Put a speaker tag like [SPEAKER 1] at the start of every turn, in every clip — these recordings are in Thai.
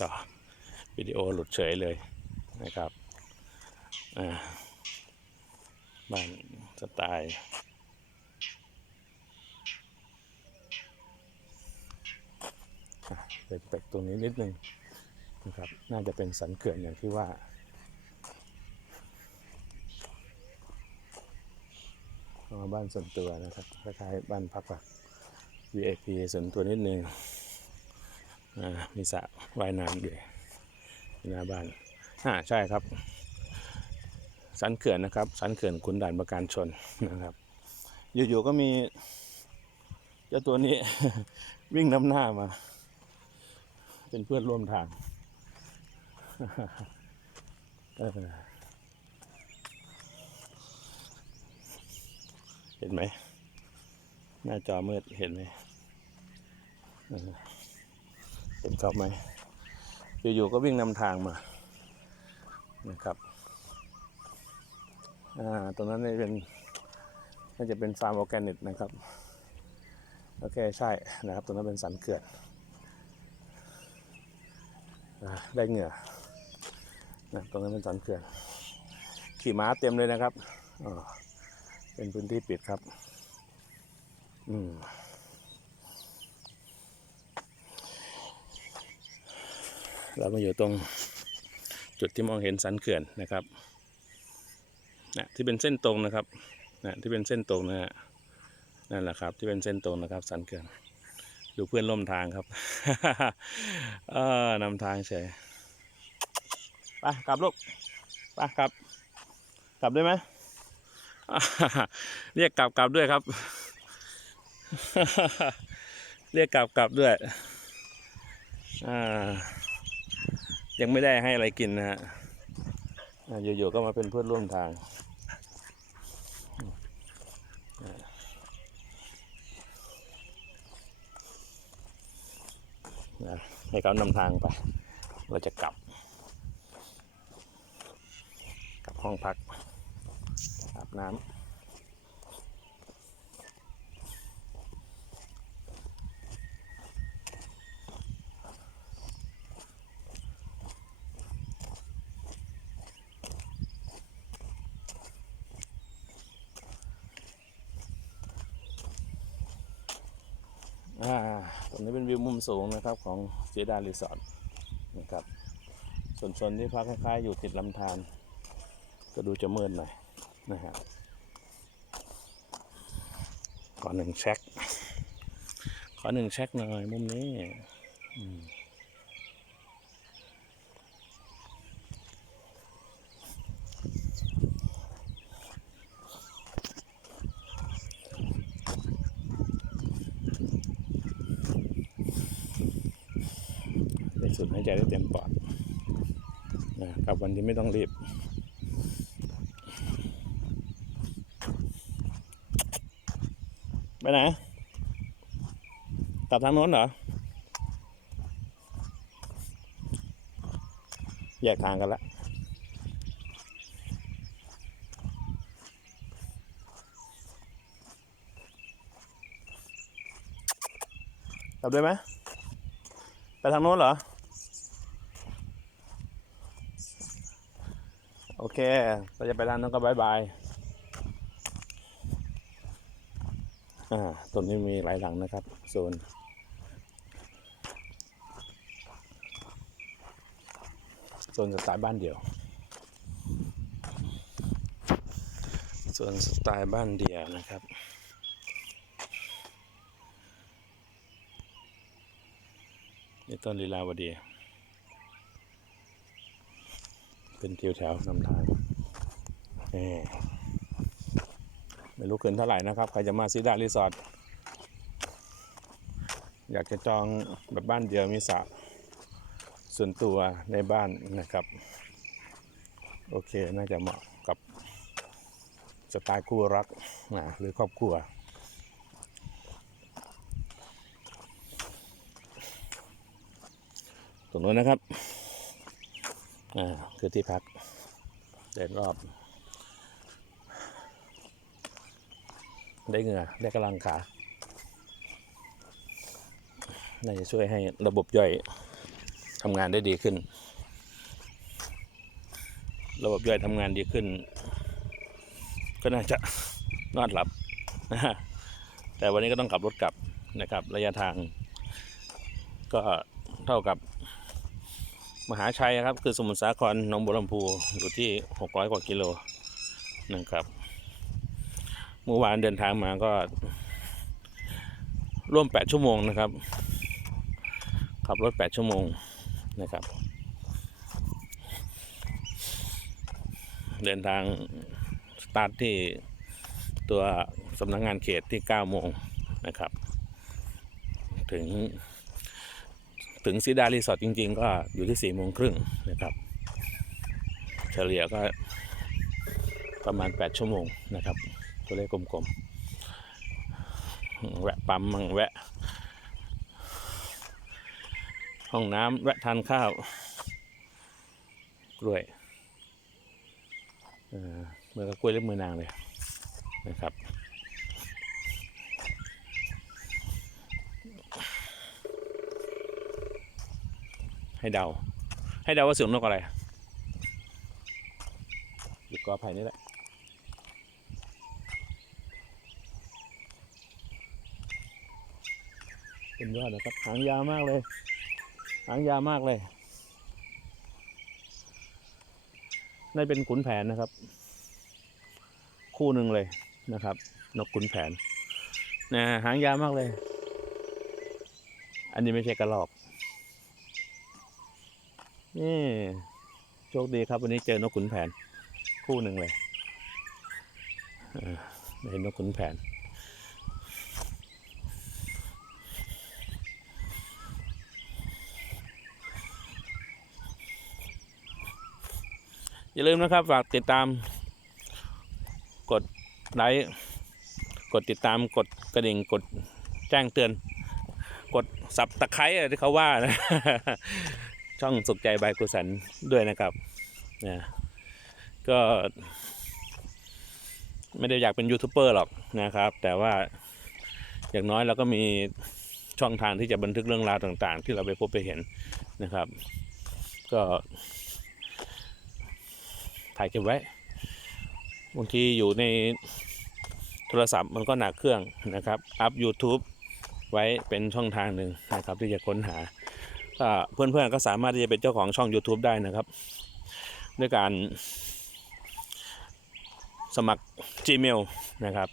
[SPEAKER 1] ต่อวิดีโอหลุดเฉยเลยนะครับบ้านสไตล์เด็กๆตรงนี้นิดนึงนะครับ น่าจะเป็นสันเขื่อนอย่างที่ว่ามาบ้านส่วนตัวนะครับคล้ายๆบ้านพักแบบ VIP ส่วนตัวนิดนึงอ่า มีสระว่ายน้ำด้วยหน้าบ้านอ่าใช่ครับ สันเขื่อนนะครับ สันเขื่อนขุนด่านประการชนนะครับ อยู่ๆก็มีเจ้าตัวนี้ วิ่งนำหน้ามา เป็นเพื่อนร่วมทางเออเห็นไหม หน้าจอมืดเห็นไหม เห็นเขาไหมอยู่ๆก็วิ่งนำทางมานะครับอ่าตรงนั้นเป็นน่าจะเป็นฟาร์มออร์แกนิกนะครับโอเคใช่นะครับตรงนั้นเป็นสันเขื่อนได้เหงื่อนะตรงนั้นเป็นสันเขื่อนขี่ม้าเต็มเลยนะครับอ่าเป็นพื้นที่ปิดครับ อืม เรามาอยู่ตรงจุดที่มองเห็นสันเขื่อนนะครับนะที่เป็นเส้นตรงนะครับนะที่เป็นเส้นตรงนะฮะนั่นแหละครับที่เป็นเส้นตรงนะครับ สันเขื่อนดูเพื่อนร่วมทางครับเออนำทางเฉยไปกลับลูกไปกลับ กลับได้ไหมเรียกกลับกลับด้วยครับ เรียกกลับกลับด้วยอ่า ยังไม่ได้ให้อะไรกินนะฮะอ่าอยู่ๆก็มาเป็นเพื่อนร่วมทาง ให้เขานำทางไป เราจะกลับ กลับห้องพักอาบน้ำ อ่าตรงนี้เป็นวิวมุม สูงนะครับของเจดารีสอร์ทนะครับ ส่วนโซนที่พักคล้ายๆ อยู่ติดลำธารก็ดูจะมืดหน่อยนะฮะขอหนึ่งเช็ค ขอหนึ่งเช็คหน่อยมุมนี้อืมได้สุดหาย ใจได้เต็มปอดนะกับวันที่ไม่ต้องรีบ ไปไหนกลับทางโน้นเหรอ แยกทางกันละกลับด้วยไหมไปทางโน้นเหรอ โอเคเราจะไปร้านนั้นก็บายบายอ่าต้นนี้มีหลายหลังนะครับโซนโซนสไตล์บ้านเดี่ยวโซนสไตล์บ้านเดี่ยวนะครับนี่ต้นลีลาวดี เป็นทิวแถวนำทางเอ่ไม่รู้เกินเท่าไหร่นะครับ ใครจะมาซีดารีสอร์ทอยากจะจองแบบบ้านเดียวมีสระส่วนตัวในบ้านนะครับ โอเคน่าจะเหมาะกับสไตล์คู่รักนะหรือครอบครัว ตรงนู้นนะครับ อ่าคือที่พัก เดินรอบ ได้เหงื่อ ได้กำลังขา น่าจะช่วยให้ระบบย่อยทำงานได้ดีขึ้น ระบบย่อยทำงานดีขึ้น ก็น่าจะนอนหลับนะฮะแต่วันนี้ก็ต้องขับรถกลับนะครับ ระยะทาง ก็เท่ากับ มหาชัยครับ คือสมุทรสาครหนองบัวลำพูอยู่ที่ 600 กว่ากิโลนะครับเมื่อวานเดินทางมาก็ ร่วม 8 ชั่วโมงนะครับ ขับรถ 8 ชั่วโมงนะครับ เดินทาง สตาร์ทที่ตัวสำนักงงานเขตที่ 9 โมงนะครับ ถึง ถึงซีดารีสอร์ทจริง ๆ ก็อยู่ที่4โมงครึ่งนะครับ เฉลี่ยก็ประมาณ 8 ชั่วโมงนะครับ ตัวเลขกลมๆ แวะปั๊มมั่งแวะ ห้องน้ำแวะทานข้าว กล้วยเมื่อก็กล้วยเล็บมือนางเลยนะครับ ให้เดา ให้เดาว่าเสียงนกอะไรอยู่กอไผ่นี่แหละเป็นยอดนะครับหางยาวมากเลยหางยาวมากเลยนี่เป็นขุนแผนนะครับ คู่หนึ่งเลยนะครับ นกขุนแผนนะหางยาวมากเลย อันนี้ไม่ใช่กระรอก นี่ โชคดีครับวันนี้เจอนกขุนแผน คู่หนึ่งเลยเห็นนกขุนแผน อย่าลืมนะครับ ฝากติดตาม กดไลค์ กดติดตามกดกระดิ่งกดแจ้งเตือน กดสับตะไคร้ที่เขาว่านะ ช่องสุขใจบายกุศลด้วยนะครับนะก็ไม่ได้อยากเป็นยูทูบเบอร์หรอกนะครับ แต่ว่าอย่างน้อยเราก็มีช่องทางที่จะบันทึกเรื่องราวต่าง ๆ ที่เราไปพบไปเห็นนะครับ ก็ถ่ายเก็บไว้บางทีอยู่ในโทรศัพท์มันก็หนักเครื่องนะครับ อัพ YouTube ไว้เป็นช่องทางหนึ่งนะครับที่จะค้นหา ก็เพื่อนๆก็สามารถที่จะเป็นเจ้าของช่อง YouTube ได้นะครับ ด้วยการสมัคร Gmail นะครับ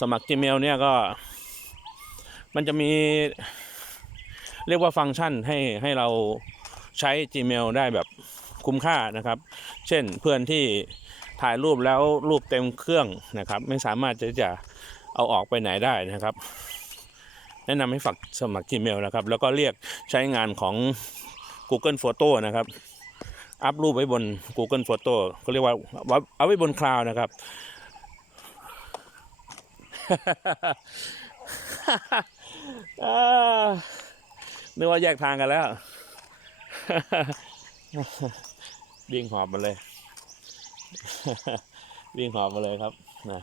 [SPEAKER 1] สมัคร Gmail เนี่ยก็ มันจะมีเรียกว่าฟังก์ชันให้ให้เราใช้ Gmail ได้แบบคุ้มค่านะครับ เช่นเพื่อนที่ถ่ายรูปแล้วรูปเต็มเครื่องนะครับ ไม่สามารถจะจะเอาออกไปไหนได้นะครับ แนะนำให้ฝากสมัคร Gmail นะครับ แล้วก็เรียกใช้งานของ Google Photo นะครับ อัพรูปไว้บน Google Photo เขาเรียกว่าเอาเอาไว้บนคลาวนะครับ นึกว่าแยกทางกันแล้ววิ่งหอบมาเลย วิ่งหอบมาเลยครับนะ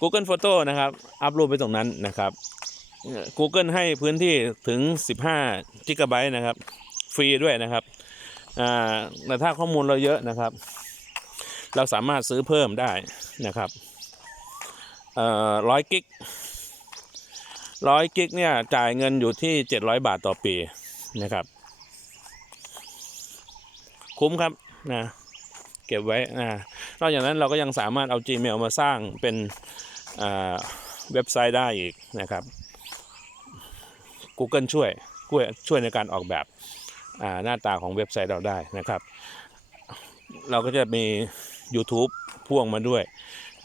[SPEAKER 1] Google Photo นะครับ อัพรูปไปตรงนั้นนะครับ Google ให้พื้นที่ถึง 15 g b นะครับ ฟรีด้วยนะครับแต่ถ้าข้อมูลเราเยอะนะครับ เราสามารถซื้อเพิ่มได้นะครับร้อยกิกร้อยกิกเนี่ยจ่ายเงินอยู่ที่ 700 บาทต่อปีนะครับ คุ้มครับนะเก็บไว้นะนอกจากนั้นเราก็ยังสามารถเอา Gmail มาสร้างเป็นเว็บไซต์ได้อีกนะครับ Google ช่วยช่วยช่วยในการออกแบบหน้าตาของเว็บไซต์เราได้นะครับ เราก็จะมี YouTube พ่วงมาด้วย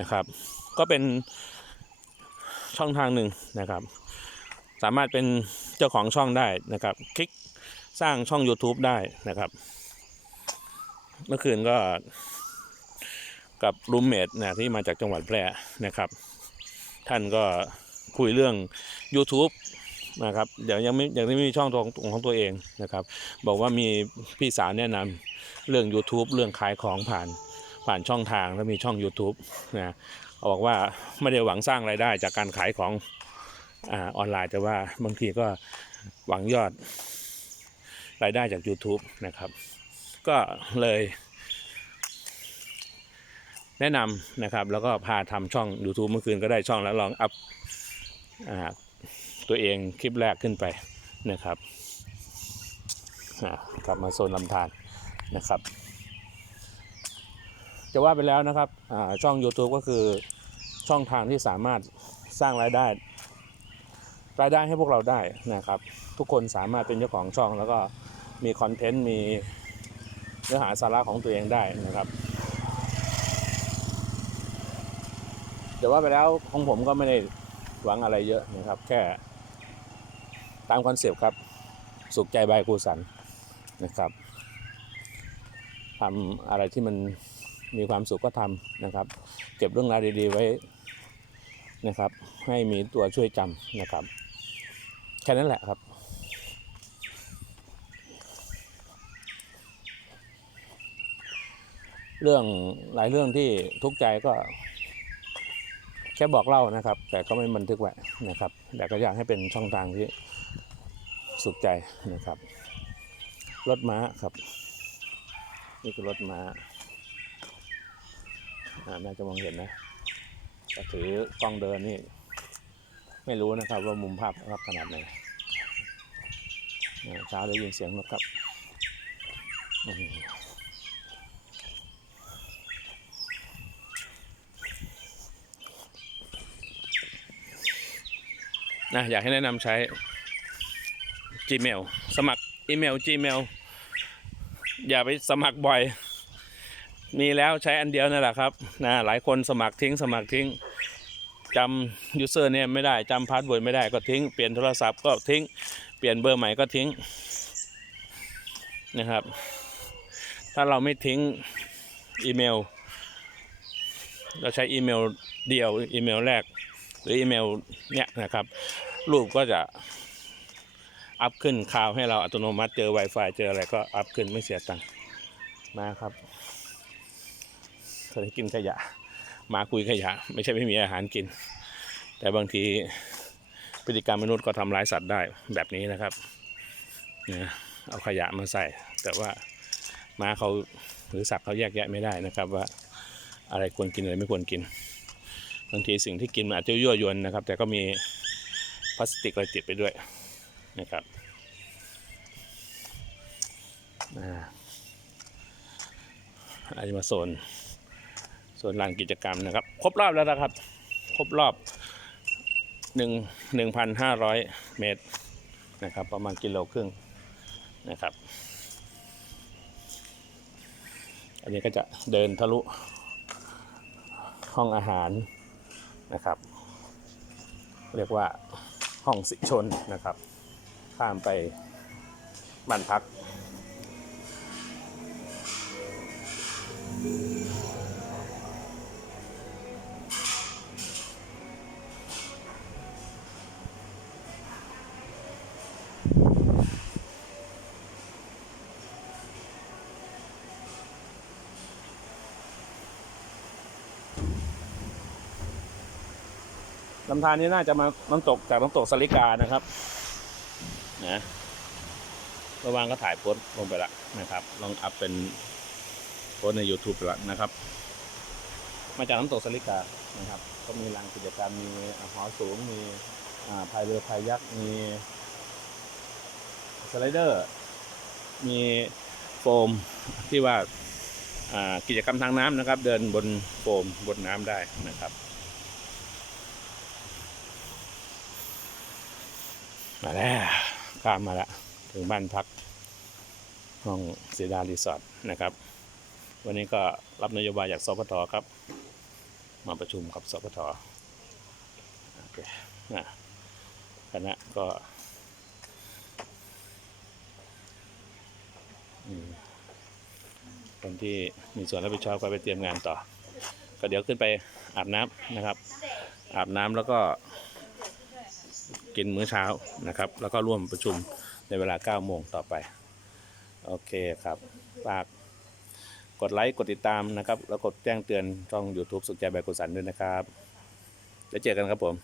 [SPEAKER 1] นะครับ ก็เป็นช่องทางหนึ่งนะครับ สามารถเป็นเจ้าของช่องได้นะครับ คลิกสร้างช่อง YouTube ได้นะครับ เมื่อคืนก็กับรูมเมทนะที่มาจากจังหวัดแพร่นะครับ ท่านก็คุยเรื่อง YouTube นะครับเดี๋ยวยังไม่ยังไม่มีช่องของของตัวเองนะครับ บอกว่ามีพี่สาวแนะนำเรื่อง YouTube เรื่องขายของผ่านผ่านช่องทางแล้วมีช่อง YouTube นะเขาบอกว่าไม่ได้หวังสร้างไรายได้จากการขายของอาออนไลน์แต่ว่าบางทีก็หวังยอดรายได้จาก YouTube นะครับ ก็เลยแนะนำนะครับ แล้วก็พาทำช่อง YouTube เมื่อคืนก็ได้ช่องแล้วลองอัพ ตัวเองคลิปแรกขึ้นไปนะครับกลับมาโซนลำธารนะครับ จะว่าไปแล้วนะครับช่อง YouTube ก็คือช่องทางที่สามารถสร้างรายได้ รายได้ให้พวกเราได้นะครับ ทุกคนสามารถเป็นเจ้าของช่องแล้วก็มีคอนเทนต์มีเนื้อหาสาระของตัวเองได้นะครับแต่ว่าไปแล้วของผมก็ไม่ได้หวังอะไรเยอะนะครับ แค่ ตามคอนเซปต์ครับ สุขใจบายครูสันนะครับทำอะไรที่มันมีความสุขก็ทำนะครับ เก็บเรื่องราวดีๆไว้นะครับ ให้มีตัวช่วยจำนะครับ แค่นั้นแหละครับเรื่องหลายเรื่องที่ทุกข์ใจก็ ค่บอกเล่านะครับ แต่ก็ไม่บันทึกไว้นะครับ แต่ก็อยากให้เป็นช่องทางที่สุขใจนะครับ รถม้าครับ นี่คือรถม้าน่าจะมองเห็นนะแต่ถือกล้องเดินนี่ ไม่รู้นะครับว่ามุมภาพรับขนาดไหนเช้าได้ยินเสียงนกครับ นะอยากให้แนะนำใช้ Gmail สมัครอีเมล Gmail อย่าไปสมัครบ่อย มีแล้วใช้อันเดียวนั่นแหละครับนะหลายคนสมัครทิ้งสมัครทิ้งจำยูเซอร์เนี่ยไม่ได้จำพาสเวิร์ดไม่ได้ก็ทิ้ง เปลี่ยนโทรศัพท์ก็ทิ้ง เปลี่ยนเบอร์ใหม่ก็ทิ้งนะครับ ถ้าเราไม่ทิ้งอีเมล เราใช้อีเมลเดียวอีเมลแรก หรืออีเมลเนี่ยนะครับ รูปก็จะอัพขึ้นข่าวให้เราอัตโนมัติเจอ Wi-Fi เจออะไรก็อัพขึ้นไม่เสียตังค์มาครับเคยกินขยะ มาคุยขยะ ไม่ใช่ไม่มีอาหารกิน แต่บางทีพฤติกรรมมนุษย์ก็ทำร้ายสัตว์ได้แบบนี้นะครับนะเอาขยะมาใส่ แต่ว่าม้าเขาหรือสัตว์เขาแยกแยะไม่ได้นะครับว่าอะไรควรกินอะไรไม่ควรกิน บางทีสิ่งที่กินมันอาจจะยั่วยวนนะครับ แต่ก็มีพลาสติกอะไรติดไปด้วยนะครับอ่าอันนี้มาโซนส่วนลานกิจกรรมนะครับ ครบรอบแล้วนะครับ ครบรอบหนึ่งหนึ่งพันห้าร้อยเมตรนะครับ ประมาณกิโลครึ่งนะครับ อันนี้ก็จะเดินทะลุห้องอาหาร นะครับ เรียกว่าห้องสิชนนะครับ ข้ามไปบ้านพัก ลำธารนี้น่าจะมาน้ำตกจากน้ำตกสลิกานะครับนะเมื่อวานก็ถ่ายโพสลงไปละนะครับ ลองอัพเป็นโพสใน YouTube ไปละนะครับ มาจากน้ำตกสลิกานะครับ ก็มีลานกิจกรรมมีหอสูงมีอ่าพายเรือพายยักษ์มีสไลเดอร์ มีโฟมที่ว่ากิจกรรมทางน้ำนะครับ เดินบนโฟมบนน้ำได้นะครับ มาแล้วข้ามมาแล้วถึงบ้านพักห้องเสดารีสอร์ทนะครับ วันนี้ก็รับนโยบายจากสพทครับ มาประชุมกับสพทโอเคนะคณะก็คนที่มีส่วนรับผิดชอบก็ไปเตรียมงานต่อ ก็เดี๋ยวขึ้นไปอาบน้ำนะครับ อาบน้ำแล้วก็ กินมื้อเช้านะครับ แล้วก็ร่วมประชุมในเวลา 9 โมงต่อไป โอเคครับ ฝากกดไลค์ กดติดตามนะครับ แล้วกดแจ้งเตือนช่อง YouTube สุขใจแบบกุศลด้วยนะครับ แล้วเจอกันครับผม